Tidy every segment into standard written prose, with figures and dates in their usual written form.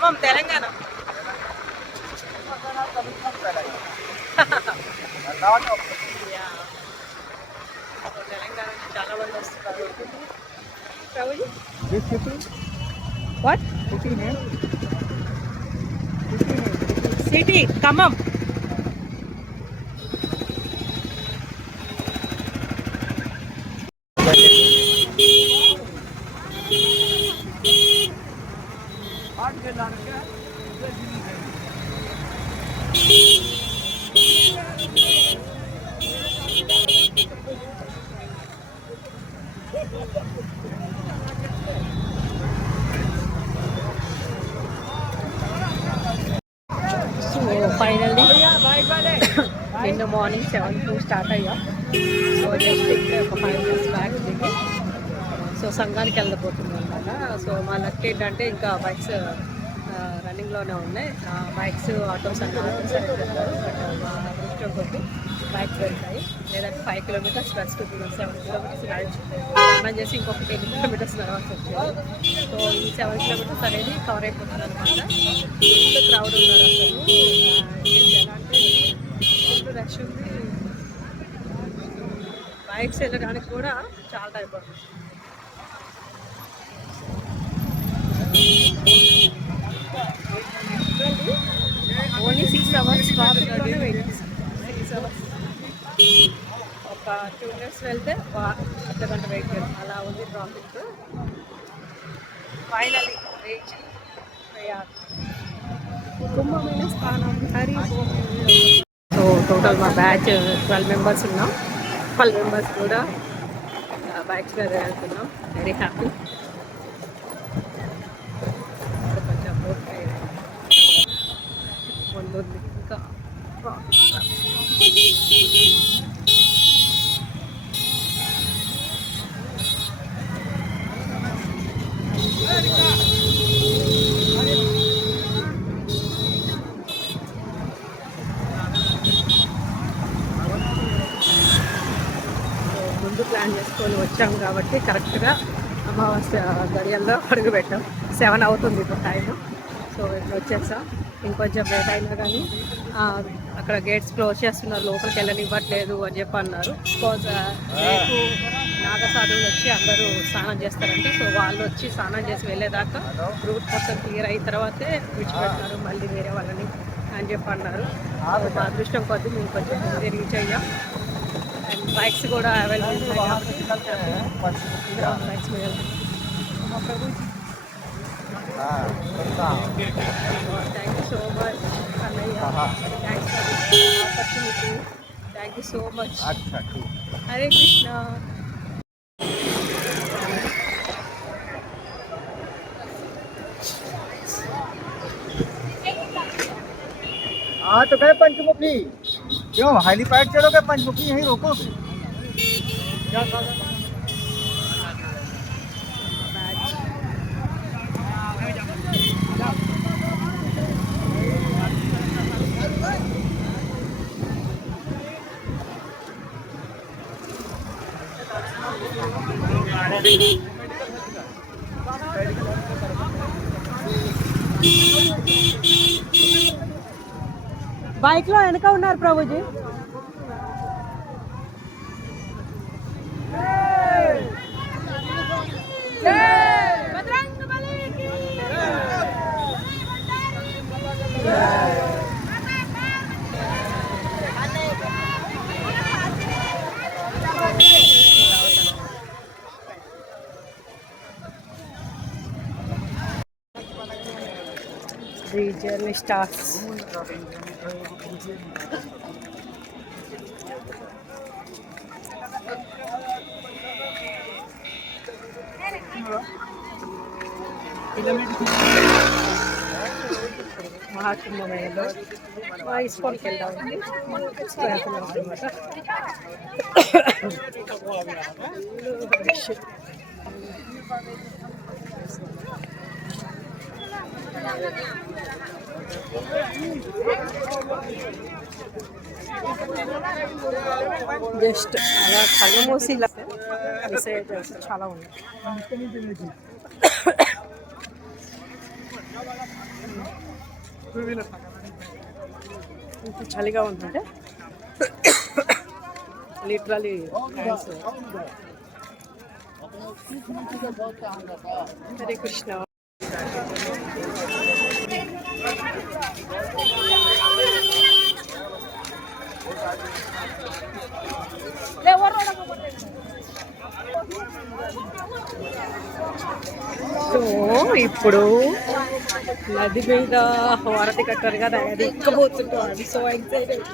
ఖమ్మం తెలంగాణ. తెలంగాణ చాలా మంది వస్తున్నారు. What city? ఖమ్మం. ఫైనల్లీ నిన్న మార్నింగ్ 7కు స్టార్ట్ అయ్యా. సో జస్ట్ ఒక 5 minutes బ్యాక్ దిగి సో సంఘానికి వెళ్ళబోతున్నాం అనమాట. సో మా లక్ ఏంటంటే ఇంకా బైక్స్ రన్నింగ్లోనే ఉన్నాయి. బైక్స్ ఆటోస్ అన్నీ వెళ్తారు. బట్ మా అదృష్టం కొద్ది బైక్స్ వెళ్తాయి. లేదంటే 5 kilometers ప్లస్ 2 kilometers 7 kilometers రన్ చేసి ఇంకొక 10 kilometers నడవాల్సి వచ్చేది. సో ఈ 7 kilometers అనేది కవర్ అయిపోతుంది అనమాట. ఫుల్ క్రౌడ్ ఉన్నారు అసలు. ఎలా అంటే ఫుల్ రష్ ఉంది. బైక్స్ వెళ్ళడానికి కూడా చాలా టైం పడుతుంది. ఓన్లీ 6 hours ట్రాఫిక్లోనే వెయిట్. 6 hours. ఒక 2 minutes వెళ్తే అర్ధగంట వెయిట్ చేయాలి. అలా ఉంది ట్రాఫిక్. ఫైనలీ రీచ్ కుంభమేళ స్థానం హరి. సో టోటల్ మా బ్యాచ్ 12 members ఉన్నాం. 12 members కూడా బైక్స్ మీద వెళ్తున్నాం. Very happy. కొంచెం ముందుంది ఇంకా. ముందు ప్లాన్ చేసుకొని వచ్చాం కాబట్టి కరెక్ట్గా అమావాస్య గడియల్లో అడుగు పెట్టాం. 7 అవుతుంది ఇప్పుడు టైము. సో ఇప్పుడు వచ్చేసాం. ఇంకొంచెం లేట్ అయినా కానీ అక్కడ గేట్స్ క్లోజ్ చేస్తున్నారు, లోపలికి వెళ్ళనివ్వట్లేదు అని చెప్పి అన్నారు. బికాజ్ రేపు నాగసాధువులు వచ్చి అందరూ స్నానం చేస్తారంటే, సో వాళ్ళు వచ్చి స్నానం చేసి వెళ్ళేదాకా రూట్ మొత్తం క్లియర్ అయిన తర్వాతే విడిచిపెడతారు మళ్ళీ వేరే వాళ్ళని అని చెప్పి అన్నారు. మా అదృష్టం కొద్ది మేము కొంచెం ముందే రీచ్ అయ్యాం. అండ్ బైక్స్ కూడా అవైలబుల్ ఉన్నాయి కాబట్టి బైక్స్ మీద థ్యాంక్ యూ సో మచ్ అన్నయ్య. Thanks for this opportunity. Thank you so much. Hare కృష్ణ. हाँ तो गए पंचमुखी, क्यों हेलीपैड चलोगे? पंचमुखी यहीं रोकोगे क्या? బైక్లో వెనక ఉన్నారు ప్రభుజీ. The journey starts. మహాకుంభమేళలో ఇస్కాన్కి వెళ్దామండి. జస్ట్ అలా కళ్ళు మూసి చాలా ఉన్నాయి. ఇంత చలిగా ఉందంటే literally hands. Hare Krishna. So ఇప్పుడు నది మీద వారధి కట్టారు కదా, అది ఎక్కబోతుంటాం. So excited.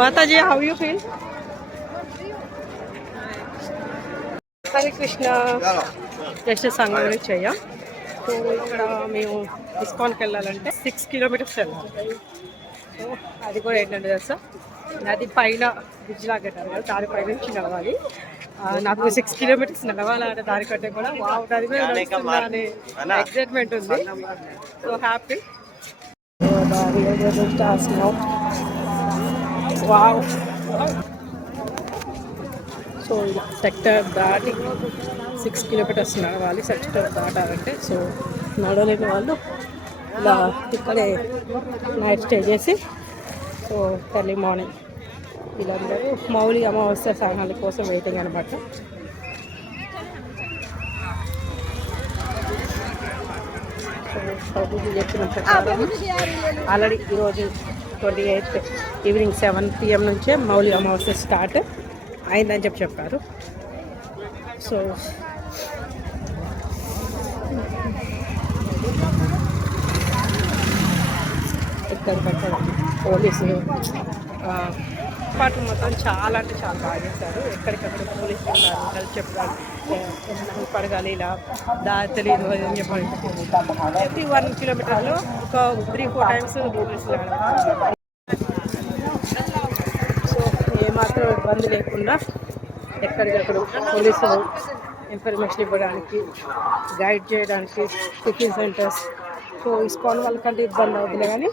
Mataji, how you feel? Hare Krishna. Just సంఘం నుంచి అయ్యాం. సో ఇక్కడ మేము ఇస్కాన్కి వెళ్ళాలంటే 6 కిలోమీటర్స్ వెళ్ళాలి. సో అది కూడా ఏంటంటే తెలుసా, నది పైన బ్రిడ్జ్ లాగా కట్టారు కదా, దాని పై నుంచి నడవాలి. నాకు 6 కిలోమీటర్స్ నడవాలంటే దాని కంటే కూడా నది మీద నడుస్తున్నా అనే ఎక్సైట్మెంట్ ఉంది. So happy. Wow. So sector దాటి 6 కిలోమీటర్స్ నడవాలి. సెక్టర్ దాటాలంటే సో నడవలేని వాళ్ళు ఇలా ఇక్కడే నైట్ స్టే చేసి సో ఎర్లీ మార్నింగ్ వీళ్ళందరూ మౌలి అమావాస్య స్నానాల కోసం వెయిటింగ్ అనమాట. సో ప్రభుజీ చెప్పిన ప్రకారం ఆల్రెడీ ఈరోజు 28 ఈవినింగ్ 7 PM నుంచే మౌలి అమావాస్య స్టార్ట్ అయిందని చెప్పారు. సో ఎక్కడికక్కడ పోలీసులు పాటు మొత్తం చాలా అంటే చాలా బాగా చేస్తారు. ఎక్కడికక్కడ పోలీసులు ఉన్నారు, కలిసి చెప్పారు పడగాలి ఇలా దారి తెలియదు అని చెప్పాలి. ఎవ్రీ 1 కిలోమీటర్లో ఒక 3-4 టైమ్స్ పోలీసులు. సో ఏమాత్రం ఇబ్బంది లేకుండా ఎక్కడికక్కడ పోలీసులు ఇన్ఫర్మేషన్ ఇవ్వడానికి, గైడ్ చేయడానికి, టిఫిన్ సెంటర్స్. సో ఇస్కాన్ వాళ్ళకంటే ఇబ్బంది అవుతుంది, కానీ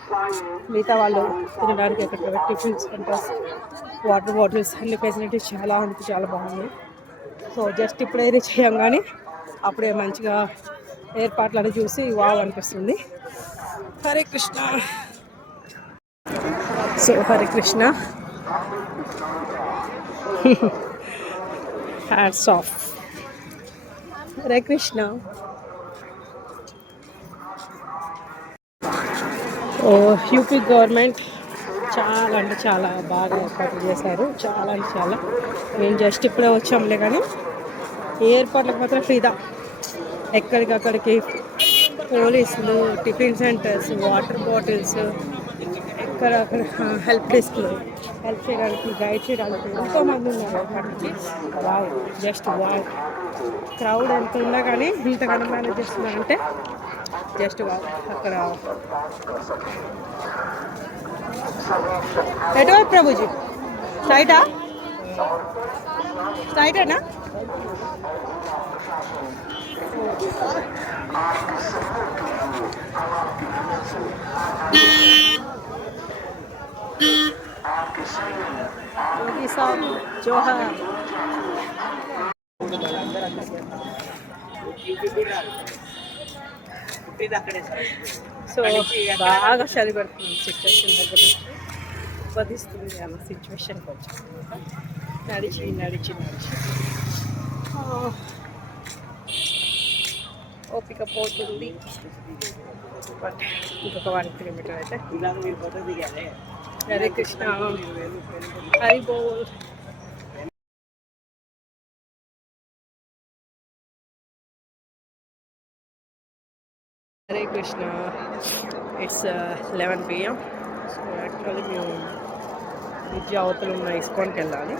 మిగతా వాళ్ళు తినడానికి ఎక్కడ టిఫిన్ సెంటర్స్, వాటర్ బాటిల్స్ అన్ని ఫెసిలిటీస్ చాలా అంటే చాలా బాగుంది. సో జస్ట్ ఇప్పుడైతే చేయం, కానీ అప్పుడే మంచిగా ఏర్పాట్లను చూసి వావ్ అనిపిస్తుంది. హరే కృష్ణ. సో Hare Krishna. Hats off. Hare Krishna. UP government చాలా అంటే చాలా బాగా ఏర్పాట్లు చేశారు. చాలా అంటే చాలా. మేము జస్ట్ ఇప్పుడే వచ్చాంలే, కానీ ఏర్పాట్లకు మాత్రం ఫ్రీదా. ఎక్కడికక్కడికి పోలీసులు, టిఫిన్ సెంటర్స్, వాటర్ బాటిల్స్, ఎక్కడక్కడ హెల్ప్ డెస్క్లు హెల్ప్ చేయడానికి, గైడ్ చేయడానికి ఎంతోమంది ఉన్నారు. అక్కడికి వావ్, జస్ట్ వావ్. క్రౌడ్ ఎంత ఉన్నా కానీ ఇంతగానో మేనేజ్ చేస్తున్నారంటే జస్ట్ వావ్. అక్కడ ఎటువైపు ప్రభుజీ? స్ట్రైటా? స్ట్రైటేనా? యోగి సాబ్ జోహార్. సో బాగా చలి పెడుతుంది సిచ్యువేషన్ దగ్గర నుంచి వధిస్తుంది అన్న సిచ్యువేషన్ కొంచెం నడిచి ఓపిక పోతుంది. బట్ ఇంకొక 1 కిలోమీటర్ అయితే. Hare Krishna. Hari Bol. Hare Krishna. It's 11 PM. So actually మేము విద్యా అవతలు ఉన్న ఇస్కాన్కి వెళ్ళాలి.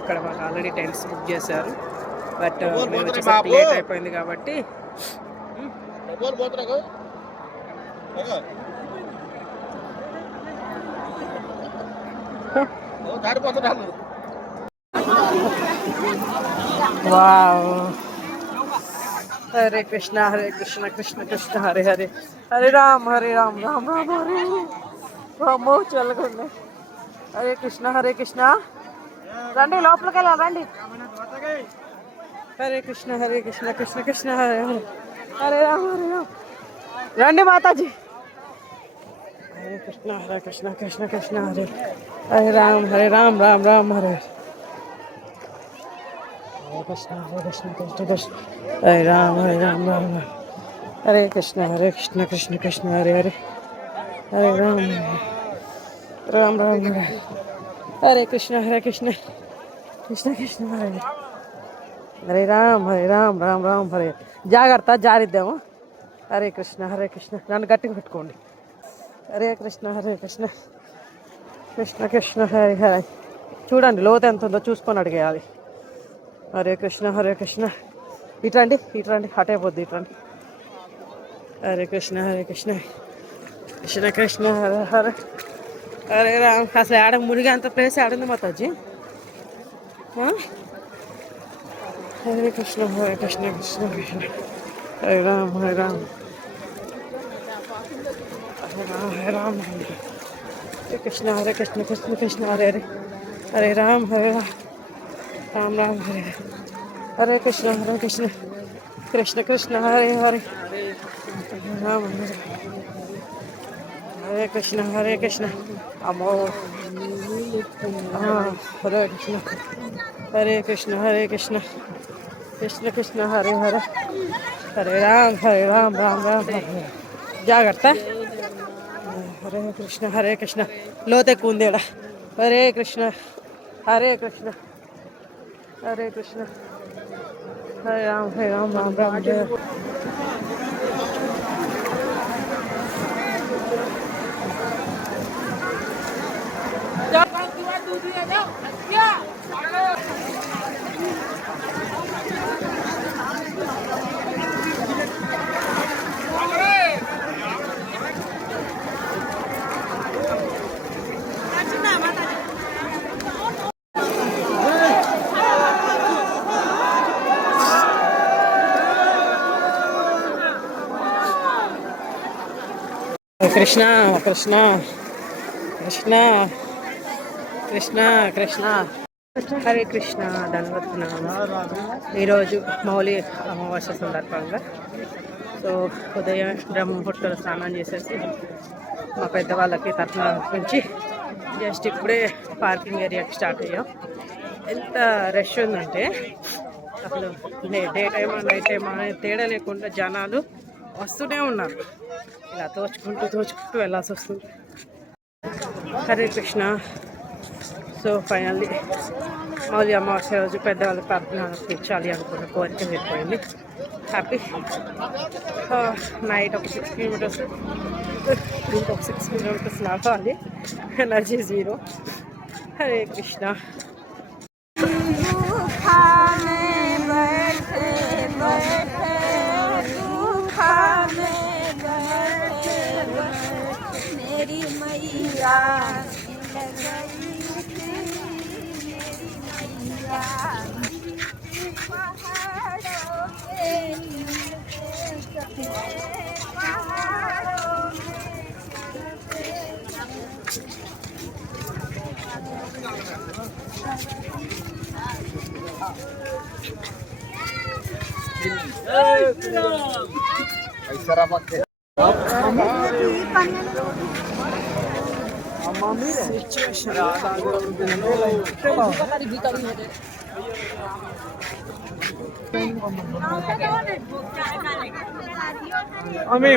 అక్కడ మాకు ఆల్రెడీ టెంట్స్ బుక్ చేశారు. బట్ మేము వచ్చేసరికి లేట్ అయిపోయింది కాబట్టి వావ్. హరే కృష్ణ హరే కృష్ణ కృష్ణ కృష్ణ హరే హరే, హరే రామ్ రామ్ రామ్ రామ్ హరే రామో చల్లకుండా. హరే కృష్ణ రండి, లోపలికి వెళ్ళాలి రండి. హరే కృష్ణ కృష్ణ కృష్ణ హరే హరే, హరే రామ్ హరే రామ్. రండి మాతాజీ. హరే కృష్ణ కృష్ణ కృష్ణ హరే హరే రామ్ రామ్ రామ్ హరే కృష్ణ కృష్ణ కృష్ణ హరే రామ్ రామ్ రామ్ హరే కృష్ణ కృష్ణ కృష్ణ హరే హరే హరే రామ్ రామ్ రామ్ హరే హరే కృష్ణ కృష్ణ కృష్ణ హరే హరే రామ్ రామ్ రామ్ హరే. జాగ్రత్త, జారిద్దాము. హరే కృష్ణ నన్ను గట్టిగా పెట్టుకోండి. హరే కృష్ణ కృష్ణ కృష్ణ హరే హరే. చూడండి లోతు ఎంత ఉందో చూసుకొని అడిగేయాలి. హరే కృష్ణ ఇట్రండి అటైపోద్ది ఇట్రండి. హరే కృష్ణ కృష్ణ కృష్ణ హరే హరే హరే రామ్. అసలు ఆడ మునిగి అంత ప్లేస్ ఆడింది మాతాజీ. హరే కృష్ణ కృష్ణ కృష్ణ హరే రామ్ హరే రామ్ హరే రామ్ హరే కృష్ణ కృష్ణ కృష్ణ హరే హరే హరే రామ్ రామ్ రామ్ హరే హరే కృష్ణ కృష్ణ కృష్ణ హరే హరే రామ్ హరే కృష్ణ అమ్మో. హరే కృష్ణ కృష్ణ కృష్ణ హరే హరే హరే రామ్ రామ్ రామ్ హరే. జాగ్రత్త. హరే కృష్ణ లోతు ఎక్కువ ఉంది ఇక్కడ. హరే కృష్ణ హరే రామ్ రామ్ రామ్ జయ. కృష్ణ కృష్ణ కృష్ణ కృష్ణ కృష్ణ హరే కృష్ణ. ధన్వత్నామ. ఈరోజు మౌలి అమావాస్య సందర్భంగా సో ఉదయం బ్రహ్మముహూర్తంలో స్నానం చేసేసి మా పెద్దవాళ్ళకి తరఫున నుంచి జస్ట్ ఇప్పుడే పార్కింగ్ ఏరియాకి స్టార్ట్ అయ్యాం. ఎంత రష్ ఉందంటే అసలు డే టైమా నైట్ టైమా అనేది తేడా లేకుండా జనాలు వస్తూనే ఉన్నారు. ఇలా తోచుకుంటూ వెళ్ళాల్సి వస్తుంది. హరే కృష్ణ. సో ఫైనల్లీ మౌలి అమావాస్య రోజు పెద్దవాళ్ళు ప్రార్థన తీర్చాలి అనుకున్న కోరిక వెళ్ళిపోయింది. హ్యాపీ. నైట్ ఒక 6 కిలోమీటర్స్ ఇంకొక 6 కిలోమీటర్స్ నడవాలి. Energy zero. హరే కృష్ణ.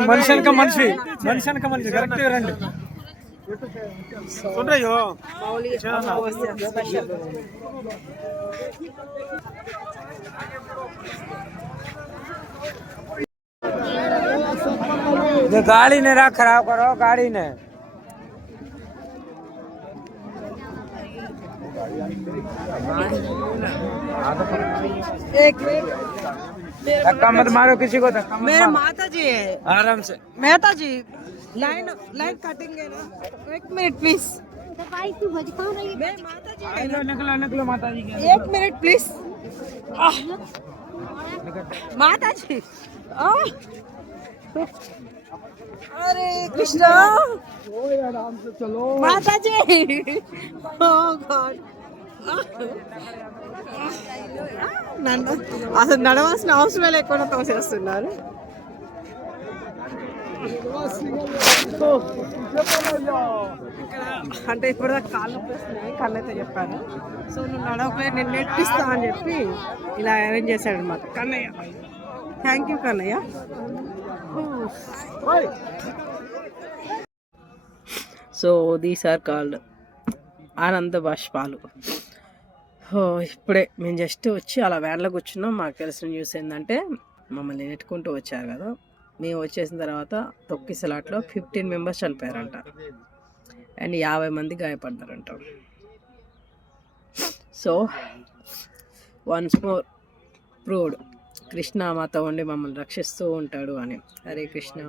मनुष्य का मनुष्य करेक्ट రండి. गाड़ी ने रख खराब करो गाड़ी ने. एक धक्का मत मारो किसी को. धक्का मेरे माता जी है. आराम से. माता जी लाइन कटिंग है ना. 1 मिनट प्लीज. मेरे माता जी है. निकलो माता जी. 1 मिनट प्लीज. माता जी. अरे कृष्णा. आराम से चलो माता जी. Oh God. నన్ను అసలు నడవాల్సిన అవసరం లేకుండా తోసేస్తున్నారు. ఇక్కడ అంటే ఇప్పుడు కాళ్ళు నొప్పేస్తున్నాయి, కళ్ళు అయితే చెప్పాను. సో నువ్వు నడవకపోయి నేను నెట్టిస్తా అని చెప్పి ఇలా అరేంజ్ చేశాడు అనమాట Kannayya. Thank you Kannayya. So these are called ఆనంద బాష్పాలు. ఇప్పుడే మేము జస్ట్ వచ్చి అలా వ్యాన్లో కూర్చున్నాం. మాకు తెలిసిన న్యూస్ ఏంటంటే మమ్మల్ని నెట్టుకుంటూ వచ్చారు కదా, మేము వచ్చేసిన తర్వాత తొక్కిసలాట్లో 15 మెంబర్స్ చనిపోయారంట అండ్ 50 మంది గాయపడ్డారంట. So once more proved Krishna మాతో ఉండి మమ్మల్ని రక్షిస్తూ ఉంటాడు అని. హరే కృష్ణ.